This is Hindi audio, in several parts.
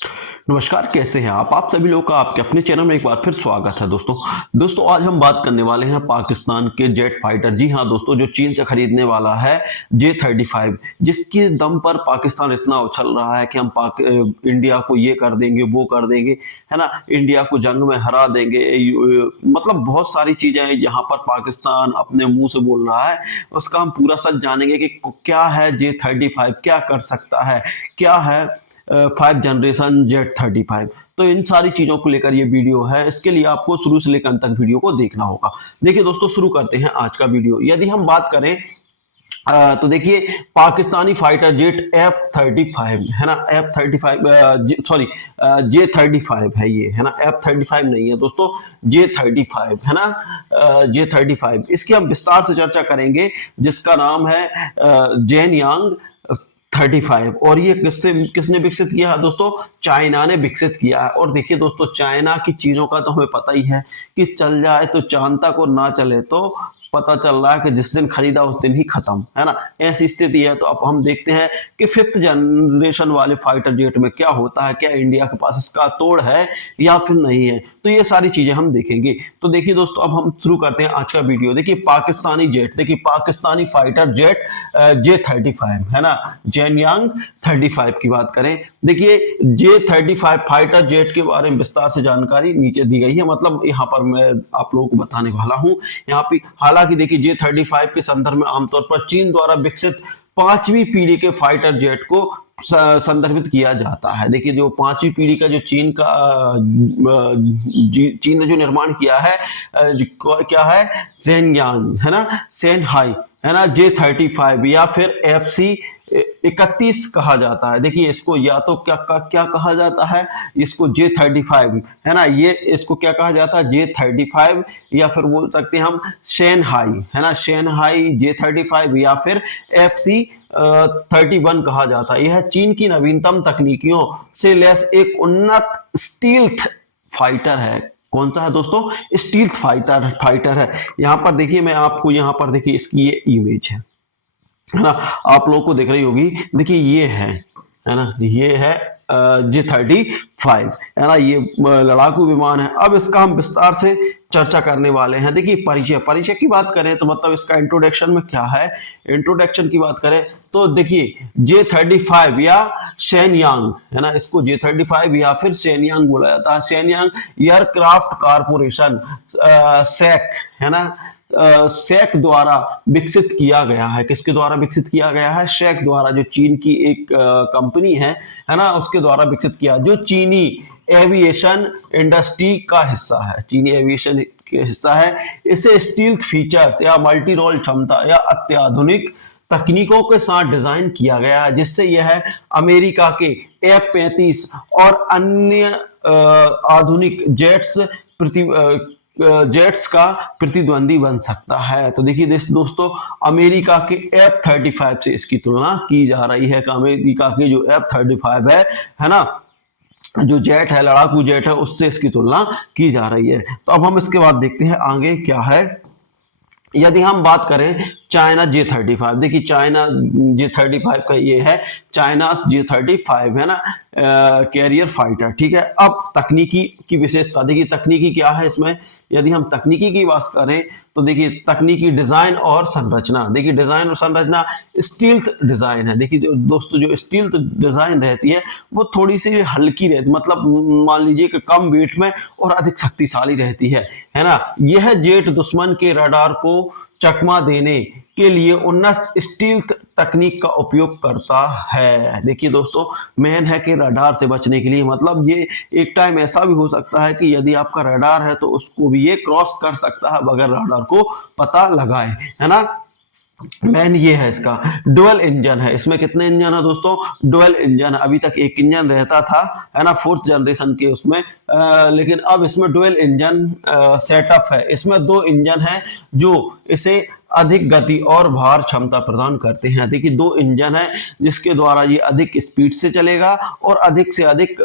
नमस्कार, कैसे हैं आप सभी लोग का आपके अपने चैनल में एक बार फिर स्वागत है दोस्तों आज हम बात करने वाले हैं पाकिस्तान के जेट फाइटर। जी हाँ दोस्तों, जो चीन से खरीदने वाला है J-35, जिसके दम पर पाकिस्तान इतना उछल रहा है कि हम इंडिया को ये कर देंगे, वो कर देंगे, है ना, इंडिया को जंग में हरा देंगे। मतलब बहुत सारी चीजें यहाँ पर पाकिस्तान अपने मुंह से बोल रहा है, उसका हम पूरा सच जानेंगे कि क्या है J-35, क्या कर सकता है, क्या है 5 जनरेशन J-35। तो इन सारी चीज़ों को लेकर ये वीडियो है। इसके लिए आपको शुरू से लेकर अंत तक वीडियो को देखना होगा। देखिए दोस्तों, शुरू करते हैं आज का वीडियो। यदि हम बात करें तो देखिए, पाकिस्तानी फाइटर जेट F-35 है ना, F-35 सॉरी J-35 है ये, है ना, F-35 नहीं है दोस्तों, J-35 है ना, J-35। इसकी हम विस्तार से चर्चा करेंगे, जिसका नाम है जेनयांग 35। और ये किसने विकसित किया है दोस्तों? चाइना ने विकसित किया है। और देखिए दोस्तों, चाइना की चीजों का तो हमें पता ही है कि चल जाए तो चांद तक और ना चले तो पता चल रहा है कि जिस दिन खरीदा उस दिन ही खत्म, है ना, ऐसी स्थिति है। तो अब हम देखते हैं कि 5th जनरेशन वाले फाइटर जेट में क्या होता है, क्या इंडिया के पास इसका तोड़ है या फिर नहीं है। तो ये सारी चीजें हम देखेंगे। तो देखिए दोस्तों, अब हम शुरू करते हैं आज का वीडियो। देखिए पाकिस्तानी जेट, देखिए पाकिस्तानी फाइटर जेट J-35 है ना, जेनयांग 35 की बात करें। देखिए J-35 फाइटर जेट के बारे में विस्तार से जानकारी नीचे दी गई है, मतलब यहाँ पर मैं आप लोगों को बताने वाला हूँ यहाँ पे। हालांकि देखिए J-35 के संदर्भ में आमतौर पर चीन द्वारा विकसित 5वीं पीढ़ी के फाइटर जेट को संदर्भित किया जाता है। देखिए जो 5वीं पीढ़ी का जो चीन ने जो निर्माण किया है, क्या है, जेनयांग है ना, शेनहाई है ना, J-35 या फिर FC-31 कहा जाता है। देखिए इसको या तो क्या कहा जाता है, इसको J-35 है ना, ये इसको क्या कहा जाता है, J-35, या फिर बोल सकते हैं हम शेनहाई है ना, शेनहाई J-35 या फिर FC-31 कहा जाता है। यह चीन की नवीनतम तकनीकियों से लैस एक उन्नत स्टील्थ फाइटर है। कौन सा है दोस्तों? स्टील्थ फाइटर है। यहाँ पर देखिए, मैं आपको यहाँ पर देखिए इसकी ये इमेज है ना, आप लोगों को दिख रही होगी। देखिए ये है ना, ये है J-35 है ना, ये लड़ाकू विमान है। अब इसका हम विस्तार से चर्चा करने वाले हैं। देखिए परिचय की बात करें तो मतलब इसका इंट्रोडक्शन में क्या है, इंट्रोडक्शन की बात करें तो देखिए J-35 या शेनयांग है ना, इसको J-35 या फिर शेनयांग बोला जाता है। शेनयांग एयरक्राफ्ट कारपोरेशन सेक है ना, सेक द्वारा विकसित किया गया है। किसके द्वारा विकसित किया गया है? सेक द्वारा, जो चीन की एक कंपनी है ना, उसके द्वारा विकसित किया, जो चीनी एविएशन इंडस्ट्री का हिस्सा है, चीनी एविएशन के हिस्सा है। इसे स्टील्थ फीचर्स या मल्टी रोल क्षमता या अत्याधुनिक तकनीकों के साथ डिजाइन किया गया है, जिससे यह अमेरिका के F-35 और अन्य आधुनिक जेट्स का प्रतिद्वंदी बन सकता है। तो देखिए दोस्तों, अमेरिका के F-35 से इसकी तुलना की जा रही है कि अमेरिका के जो F-35 है ना, जो जेट है, लड़ाकू जेट है, उससे इसकी तुलना की जा रही है। तो अब हम इसके बाद देखते हैं आगे क्या है। यदि हम बात करें चाइना J-35, देखिए चाइना J-35 का ये है, चाइना J-35 है ना, कैरियर फाइटर, ठीक है। अब तकनीकी की विशेषता देखिए, तकनीकी क्या है इसमें। यदि हम तकनीकी की बात करें तो देखिए तकनीकी डिजाइन और संरचना, देखिए डिजाइन और संरचना स्टील्थ डिजाइन है। देखिए दोस्तों, जो स्टील्थ डिजाइन रहती है वो थोड़ी सी हल्की रहती, मतलब मान लीजिए कि कम वेट में और अधिक शक्तिशाली रहती है ना। यह जेट दुश्मन के रडार को चकमा देने के लिए उन्नत स्टील्थ तकनीक का उपयोग करता है। देखिए दोस्तों, मेन है कि रडार से बचने के लिए, मतलब ये एक टाइम ऐसा भी हो सकता है कि यदि आपका रडार है तो उसको भी ये क्रॉस कर सकता है बगैर रडार को पता लगाए, है ना। मैन ये है इसका। डुअल इंजन है, इसमें कितने इंजन है दोस्तों? डुअल इंजन है। अभी तक एक इंजन रहता था, है ना, 4th जनरेशन के उसमें, लेकिन अब इसमें डुअल इंजन सेटअप है। इसमें 2 इंजन है जो इसे अधिक गति और भार क्षमता प्रदान करते हैं। देखिए दो इंजन है जिसके द्वारा ये अधिक स्पीड से चलेगा और अधिक से अधिक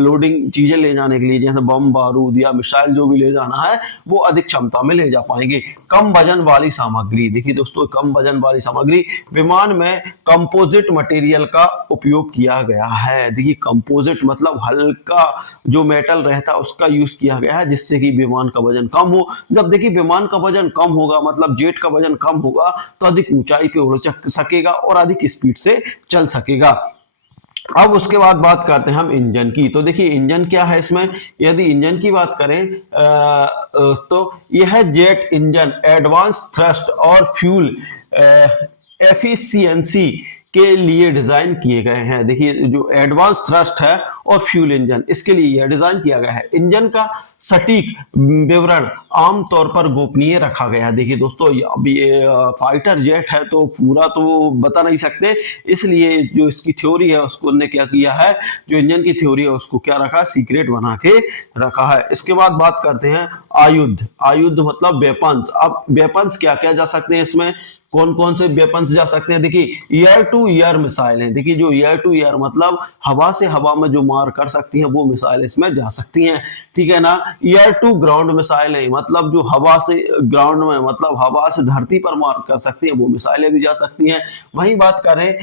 लोडिंग चीजें ले जाने के लिए, जैसे बम बारूद या मिसाइल जो भी ले जाना है वो अधिक क्षमता में ले जा पाएंगे। कम वजन वाली सामग्री, देखिए दोस्तों कम वजन वाली सामग्री, विमान में कंपोजिट मटेरियल का उपयोग किया गया है। देखिए कंपोजिट मतलब हल्का जो मेटल रहता है उसका यूज किया गया है जिससे कि विमान का वजन कम हो। जब देखिए विमान का वजन कम होगा मतलब जेट का वजन कम होगा तो अधिक ऊंचाई पे उड़ सकेगा और अधिक स्पीड से चल सकेगा। अब उसके बाद बात करते हैं हम इंजन की। तो देखिए इंजन क्या है इसमें, यदि इंजन की बात करें तो यह जेट इंजन एडवांस थ्रस्ट और फ्यूल एफिशिएंसी के लिए डिजाइन किए गए हैं। देखिए जो एडवांस थ्रस्ट है और फ्यूल इंजन, इसके लिए यह डिजाइन किया गया है। इंजन का सटीक विवरण आमतौर पर गोपनीय रखा गया है। देखिए दोस्तों अब ये फाइटर जेट है तो पूरा तो बता नहीं सकते, इसलिए जो इसकी थ्योरी है उसको उन्होंने क्या किया है, जो इंजन की थ्योरी है उसको क्या रखा, सीक्रेट बना के रखा है। इसके बाद बात करते हैं आयुध। आयुध मतलब वेपन्स। अब वेपन्स क्या क्या जा सकते हैं इसमें, कौन कौन से वेपन्स जा सकते हैं। देखिए एयर टू एयर मिसाइल है। देखिए जो एयर टू एयर मतलब हवा से हवा में जो मार कर सकती हैं वो मिसाइल इसमें जा सकती हैं, ठीक है ना। एयर टू ग्राउंड मिसाइल है, मतलब जो हवा से ग्राउंड में मतलब हवा से धरती पर मार कर सकती हैं वो मिसाइलें भी जा सकती हैं। वहीं बात करें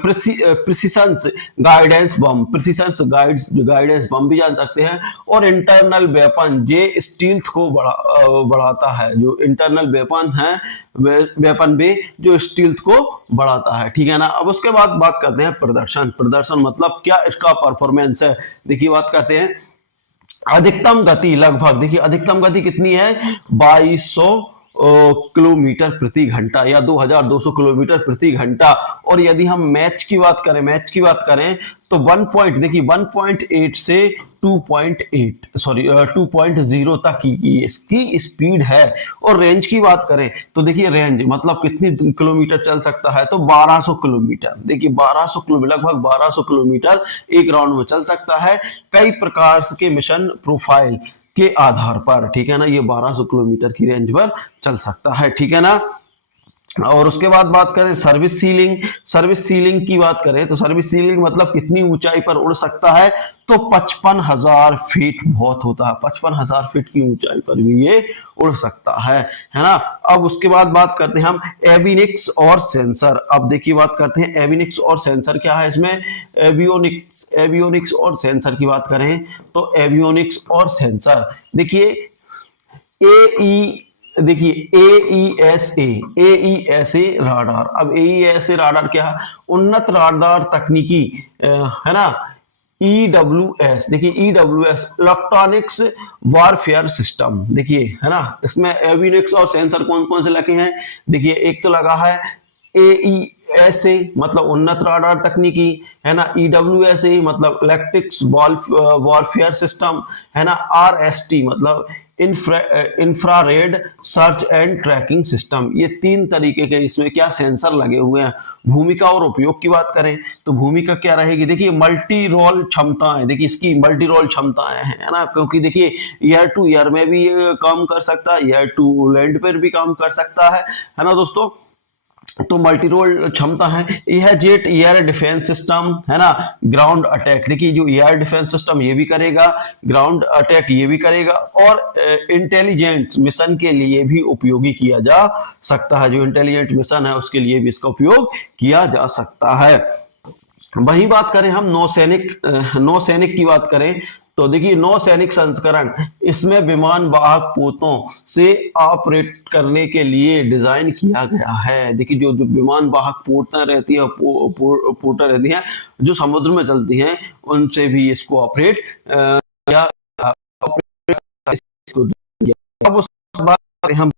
प्रिसिशन गाइडेंस बम, प्रिसिशन गाइडेंस बम भी जान सकते हैं। और इंटरनल वेपन जे स्टील्थ को बढ़ाता है, जो इंटरनल वेपन है वेपन भी जो स्टील्थ को बढ़ाता है, ठीक है ना। अब उसके बाद बात करते हैं प्रदर्शन। प्रदर्शन मतलब क्या इसका परफॉर्मेंस है। देखिए बात करते हैं अधिकतम गति लगभग, देखिए अधिकतम गति कितनी है, 2200 किलोमीटर प्रति घंटा या 2200 किलोमीटर प्रति घंटा। और यदि हम मैच की बात करें तो 1 पॉइंट, देखिए 1.8 से 2.0 तक की इसकी स्पीड है। और रेंज की बात करें तो देखिए रेंज मतलब कितनी किलोमीटर चल सकता है, तो 1200 किलोमीटर। देखिए 1200 किलोमीटर, लगभग 1200 किलोमीटर एक राउंड में चल सकता है कई प्रकार के मिशन प्रोफाइल के आधार पर, ठीक है ना। ये 1200 किलोमीटर की रेंज पर चल सकता है, ठीक है ना। और उसके बाद बात करें सर्विस सीलिंग। सर्विस सीलिंग की बात करें तो सर्विस सीलिंग मतलब कितनी ऊंचाई पर उड़ सकता है, तो 55,000 फीट बहुत होता है, 55,000 फीट की ऊंचाई पर भी ये उड़ सकता है ना। अब उसके बाद बात करते हैं हम एविनिक्स और सेंसर। अब देखिए बात करते हैं एविनिक्स और सेंसर क्या है इसमें। एवियोनिक्स और सेंसर की बात करें तो एवियोनिक्स और सेंसर देखिए देखिए एईएसए राडार। अब एईएसए राडार क्या है, उन्नत राडार तकनीकी है ना। ईडब्ल्यूएस, देखिए ईडब्ल्यूएस इलेक्ट्रॉनिक्स वारफेयर सिस्टम, देखिए है ना। इसमें एविनिक्स और सेंसर कौन कौन से लगे हैं, देखिए एक तो लगा है एईएसए मतलब उन्नत राडार तकनीकी, है ना। ईडब्ल्यूएसए मतलब इलेक्ट्रिक्स वॉरफेयर सिस्टम, है ना। आरएसटी मतलब infrared search and tracking system. ये तीन तरीके के इसमें क्या सेंसर लगे हुए हैं। भूमिका और उपयोग की बात करें तो भूमिका क्या रहेगी, देखिए मल्टी रोल क्षमताएं। देखिए इसकी मल्टी रोल क्षमताएं हैं, है ना, क्योंकि देखिए एयर टू एयर में भी ये काम कर सकता है, एयर टू लैंड पर भी काम कर सकता है ना दोस्तों। तो मल्टी रोल क्षमता है। यह जेट एयर डिफेंस सिस्टम, है ना। ग्राउंड अटैक, देखिए जो एयर डिफेंस सिस्टम ये भी करेगा, ग्राउंड अटैक ये भी करेगा। और इंटेलिजेंट मिशन के लिए भी उपयोगी किया जा सकता है, जो इंटेलिजेंट मिशन है उसके लिए भी इसका उपयोग किया जा सकता है। वही बात करें हम नौसैनिक की बात करें तो देखिए नौसैनिक संस्करण, इसमें विमान वाहक पोतों से ऑपरेट करने के लिए डिजाइन किया गया है। देखिए जो विमान वाहक पोतें रहती है, पोर्टर रहती हैं जो समुद्र में चलती हैं, उनसे भी इसको ऑपरेट किया। अब उस बात हम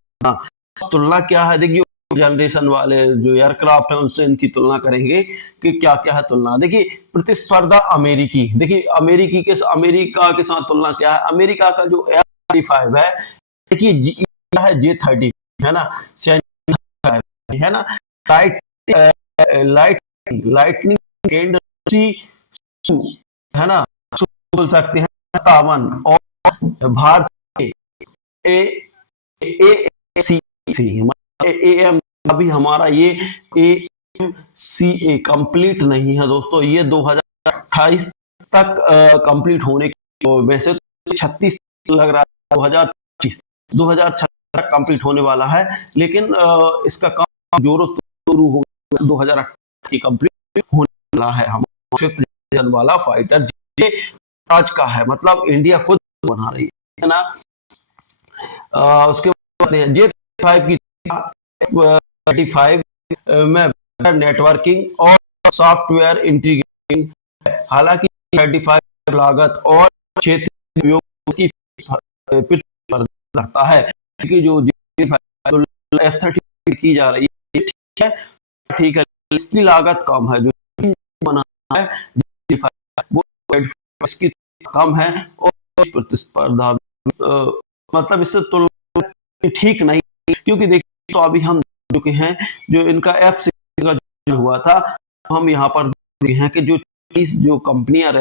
तुलना क्या है, देखिए जनरेशन वाले जो एयरक्राफ्ट है उनसे इनकी तुलना करेंगे कि क्या क्या है तुलना। देखिए प्रतिस्पर्धा अमेरिकी, देखिए अमेरिका के साथ तुलना क्या है। अमेरिका का जो F-35 है, देखिए है J-30, है ना, है ना। लाइटनिंग है ना, बोल सकते हैं 57। और भारत से AM अभी हमारा ये AMCA कंप्लीट नहीं है दोस्तों, ये 2028 तक कंप्लीट होने की, वैसे 36 लग रहा है, 2026 तक कंप्लीट होने वाला है, लेकिन इसका काम जोरों शुरू हो 2028 की कंप्लीट होने वाला है। हम 5th जनरेशन वाला फाइटर जे आज का है, मतलब इंडिया खुद बना रही है ना। उसके बाद J35 की 35 में नेटवर्किंग और सॉफ्टवेयर इंटीग्रेशन, हालांकि 35 लागत और क्षेत्र उपयोग की करता है, कि जो F-35 की जा रही है, ठीक है, इसकी लागत कम है, जो बना है वो इसकी कम है और प्रतिस्पर्धा मतलब इससे तुलना ठीक नहीं, क्योंकि देखिए तो अभी हम चुके हैं जो इनका F-16 का जो हुआ था, हम यहाँ पर देखते हैं कि जो कंपनियां,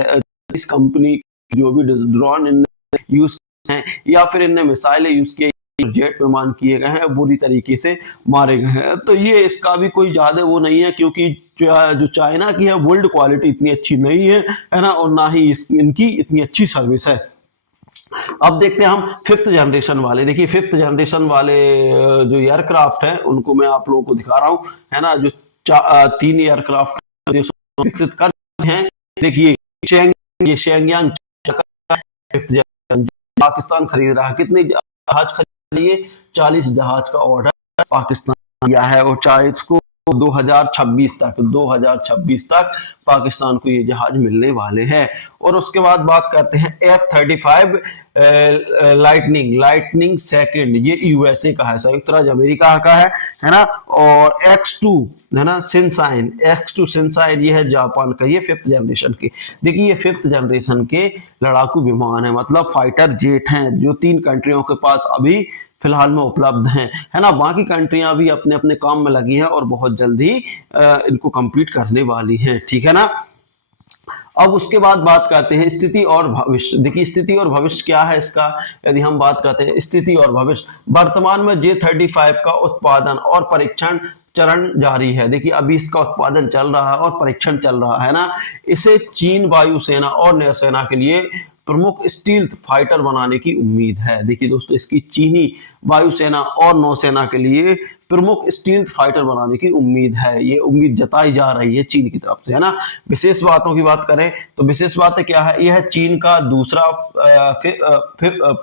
इस कंपनी जो भी ड्रोन यूज हैं या फिर इनने मिसाइलें यूज किए, जेट विमान किए गए हैं, बुरी तरीके से मारे गए हैं। तो ये इसका भी कोई ज्यादा वो नहीं है, क्योंकि जो चाइना की है बिल्ड क्वालिटी इतनी अच्छी नहीं है ना, और ना ही इनकी इतनी अच्छी सर्विस है। अब देखते हैं हम 5th जनरेशन वाले। देखिए 5th जनरेशन वाले जो एयरक्राफ्ट हैं उनको मैं आप लोगों को दिखा रहा हूँ, है ना, जो 3 एयरक्राफ्ट विकसित कर हैं। देखिए ये शेंगयांग पाकिस्तान खरीद रहा है, कितने जहाज खरीद लिए, 40 जहाज का ऑर्डर पाकिस्तान दिया है, और चाहे इसको 2026 तक पाकिस्तान को ये जहाज मिलने वाले हैं। और उसके बाद बात करते हैं F-35 लाइटनिंग सेकंड, ये यूएसए का है, संयुक्त राज्य अमेरिका का है ना। और X2 है ना, X2 शिनशाइन, ये है जापान का, ये 5th जनरेशन के। देखिए ये 5th जनरेशन के लड़ाकू विमान है, मतलब फाइटर जेट हैं, जो 3 कंट्रियों के पास अभी फिलहाल में उपलब्ध हैं, है ना। बाकी कंट्रियां भी अपने अपने काम में लगी हैं और बहुत जल्दी इनको कंप्लीट करने वाली हैं, ठीक है ना। अब उसके बाद बात करते हैं स्थिति और भविष्य। देखिए स्थिति और भविष्य क्या है इसका, यदि हम बात करते हैं स्थिति और भविष्य, वर्तमान में J-35 का उत्पादन और परीक्षण चरण जारी है। देखिए अभी इसका उत्पादन चल रहा है और परीक्षण चल रहा है ना। इसे चीन वायुसेना और नौसेना के लिए प्रमुख स्टील्थ फाइटर बनाने की उम्मीद है। देखिए दोस्तों, इसकी चीनी वायुसेना और नौसेना के लिए प्रमुख स्टील्थ फाइटर बनाने की उम्मीद है, ये उम्मीद जताई जा रही है चीन की तरफ से, है ना। विशेष बातों की बात करें तो विशेष बातें क्या है, यह चीन का दूसरा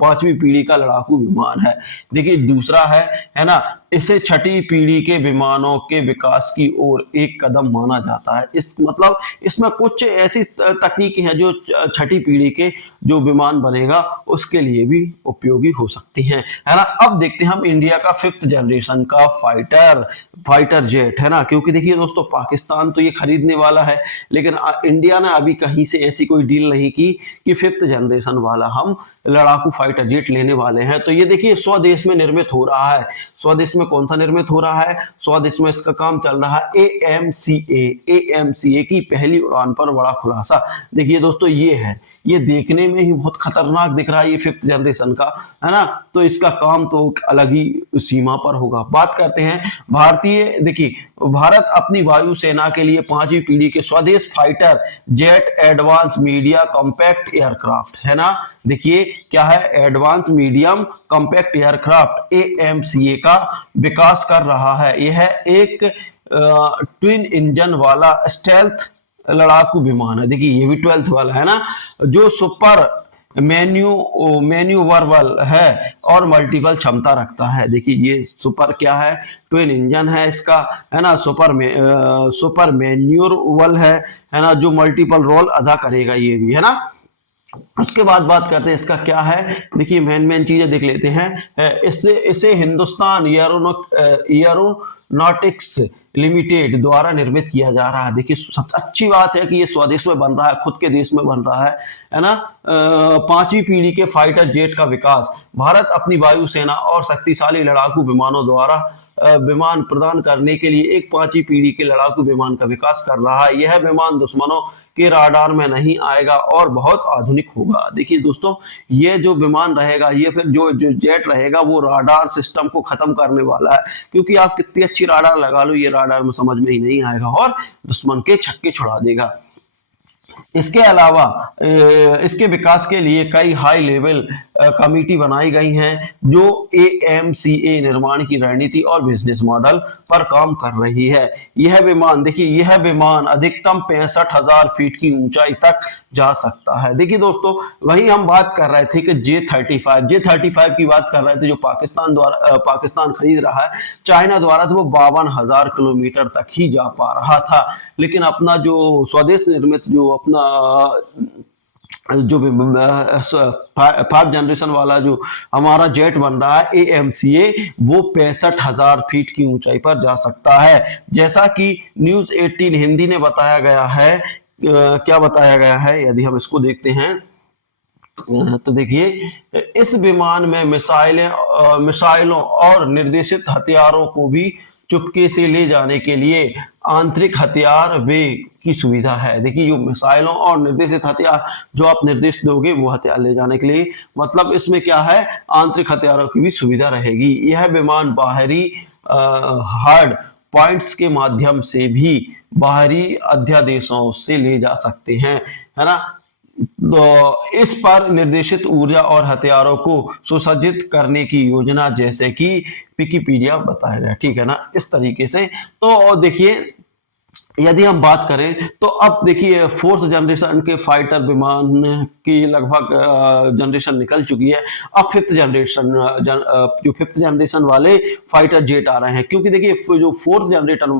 5वीं पीढ़ी का लड़ाकू विमान है। देखिए दूसरा है ना, इसे 6ठी पीढ़ी के विमानों के विकास की ओर एक कदम माना जाता है। इस मतलब इसमें कुछ ऐसी तकनीकें हैं जो 6ठी पीढ़ी के जो विमान बनेगा उसके लिए भी उपयोगी हो सकती हैं, है ना। अब देखते हैं हम इंडिया का 5th जनरेशन का फाइटर जेट, है ना, क्योंकि देखिए दोस्तों पाकिस्तान तो ये खरीदने वाला है, लेकिन इंडिया ने अभी कहीं से ऐसी कोई डील नहीं की कि 5th जनरेशन वाला हम लड़ाकू फाइटर जेट लेने वाले हैं। तो ये देखिए स्वदेश में निर्मित हो रहा है। स्वदेश में कौन सा निर्मित हो रहा है, स्वदेश में इसका काम चल रहा है AMCA की पहली उड़ान पर बड़ा खुलासा। देखिए दोस्तों ये देखने में ही बहुत खतरनाक दिख रहा है, ये 5th जनरेशन का, है ना। तो इसका काम तो अलग ही सीमा पर होगा। बात करते हैं देखिए भारत अपनी वायुसेना के लिए 5वीं पीढ़ी के स्वदेश fighter jet advance media compact aircraft, है ना। देखिए क्या है, advance medium compact aircraft AMCA का विकास कर रहा है। यह एक ट्विन इंजन वाला स्टेल्थ लड़ाकू विमान है। देखिए ये भी 12th वाला है ना, जो सुपर मैन्यूवरेबल है और मल्टीपल क्षमता रखता है। देखिए ये सुपर क्या है, ट्विन इंजन है इसका, है ना, सुपर मैन्यूवरेबल है ना, जो मल्टीपल रोल अदा करेगा ये भी, है ना। उसके बाद बात करते हैं इसका क्या है। देखिए मेन चीजें देख लेते हैं। इसे हिंदुस्तान एरोनॉटिक्स लिमिटेड द्वारा निर्मित किया जा रहा है। देखिए सबसे अच्छी बात है कि ये स्वदेश में बन रहा है, खुद के देश में बन रहा है ना। 5वीं पीढ़ी के फाइटर जेट का विकास भारत अपनी वायुसेना और शक्तिशाली लड़ाकू विमानों द्वारा विमान प्रदान करने के लिए एक 5वीं पीढ़ी के लड़ाकू विमान का विकास कर रहा है। यह विमान दुश्मनों के राडार में नहीं आएगा और बहुत आधुनिक होगा। देखिए दोस्तों, ये जो विमान रहेगा, ये फिर जो जो जेट रहेगा वो राडार सिस्टम को खत्म करने वाला है, क्योंकि आप कितनी अच्छी राडार लगा लो, ये राडार में समझ में ही नहीं आएगा और दुश्मन के छक्के छुड़ा देगा। इसके अलावा इसके विकास के लिए कई हाई लेवल कमेटी बनाई गई हैं जो AMCA निर्माण की रणनीति और बिजनेस मॉडल पर काम कर रही है। यह विमान, देखिए यह विमान अधिकतम 65,000 फीट की ऊंचाई तक जा सकता है। देखिए दोस्तों, वही हम बात कर रहे थे कि J-35 की बात कर रहे थे, जो पाकिस्तान खरीद रहा है चाइना द्वारा, तो वो 52,000 किलोमीटर तक ही जा पा रहा था। लेकिन अपना जो स्वदेश निर्मित जो अपना जो 5 जनरेशन वाला जो हमारा जेट बन रहा है AMCA, वो 65,000 फीट की ऊंचाई पर जा सकता है। जैसा कि न्यूज 18 हिंदी ने बताया गया है, क्या बताया गया है यदि हम इसको देखते हैं तो देखिए, इस विमान में मिसाइलों और निर्देशित हथियारों को भी चुपके से ले जाने के लिए आंतरिक हथियार वे की सुविधा है। देखिए, जो मिसाइलों और निर्देशित हथियार जो आप निर्देश दोगे वो हथियार ले जाने के लिए, मतलब इसमें क्या है, आंतरिक हथियारों की भी सुविधा रहेगी। यह विमान बाहरी हार्ड पॉइंट्स के माध्यम से भी बाहरी अध्यादेशों से ले जा सकते हैं, है ना। तो इस पर निर्देशित ऊर्जा और हथियारों को सुसज्जित करने की योजना, जैसे कि विकिपीडिया बताया गया, ठीक है ना, इस तरीके से। तो देखिए, यदि हम बात करें तो अब देखिए 4th जनरेशन के फाइटर विमान की लगभग जनरेशन निकल चुकी है। अब 5th जनरेशन वाले फाइटर जेट आ रहे हैं, क्योंकि देखिए जो 4th जनरेशन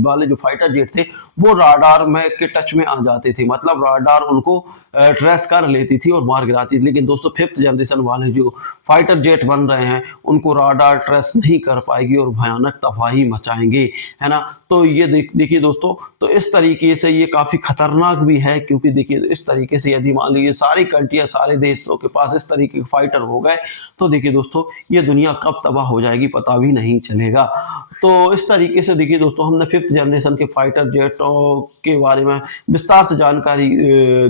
वाले जो फाइटर जेट थे वो राडार में के टच में आ जाते थे, मतलब राडार उनको ट्रेस कर लेती थी और मार गिराती थी। लेकिन दोस्तों 5th जनरेशन वाले जो फाइटर जेट बन रहे हैं उनको राडार ट्रेस नहीं कर पाएगी और भयानक तबाही मचाएंगे, है ना। तो ये देखिए दोस्तों, तो इस तरीके से ये काफी खतरनाक भी है, क्योंकि देखिए इस तरीके से यदि मान लीजिए सारी कंट्रियां, सारे देशों के पास इस तरीके के फाइटर हो गए तो देखिए दोस्तों, ये दुनिया कब तबाह हो जाएगी पता भी नहीं चलेगा। तो इस तरीके से देखिए दोस्तों, हमने 5th जनरेशन के फाइटर जेटों के बारे में विस्तार से जानकारी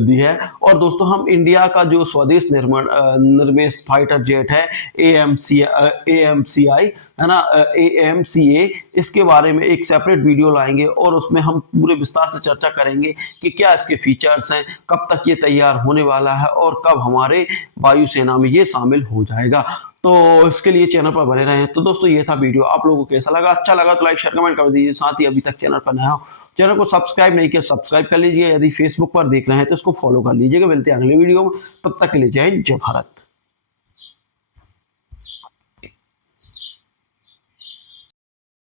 दी है। और दोस्तों, हम इंडिया का जो स्वदेश निर्मित फाइटर जेट है AMCI, है ना, AMCA, इसके बारे में एक सेपरेट वीडियो लाएंगे और उसमें हम पूरे विस्तार से चर्चा करेंगे कि क्या इसके फीचर्स हैं, कब तक ये तैयार होने वाला है और कब हमारे वायुसेना में ये शामिल हो जाएगा। तो इसके लिए चैनल पर बने रहें। तो दोस्तों, ये था वीडियो, आप लोगों को कैसा लगा? अच्छा लगा तो लाइक शेयर कमेंट कर दीजिए। साथ ही अभी तक चैनल पर नया हो, चैनल को सब्सक्राइब नहीं किया, सब्सक्राइब कर लीजिए। यदि फेसबुक पर देख रहे हैं तो इसको फॉलो कर लीजिएगा। मिलते हैं अगले वीडियो में, तब तक के लिए जय हिंद, जय भारत।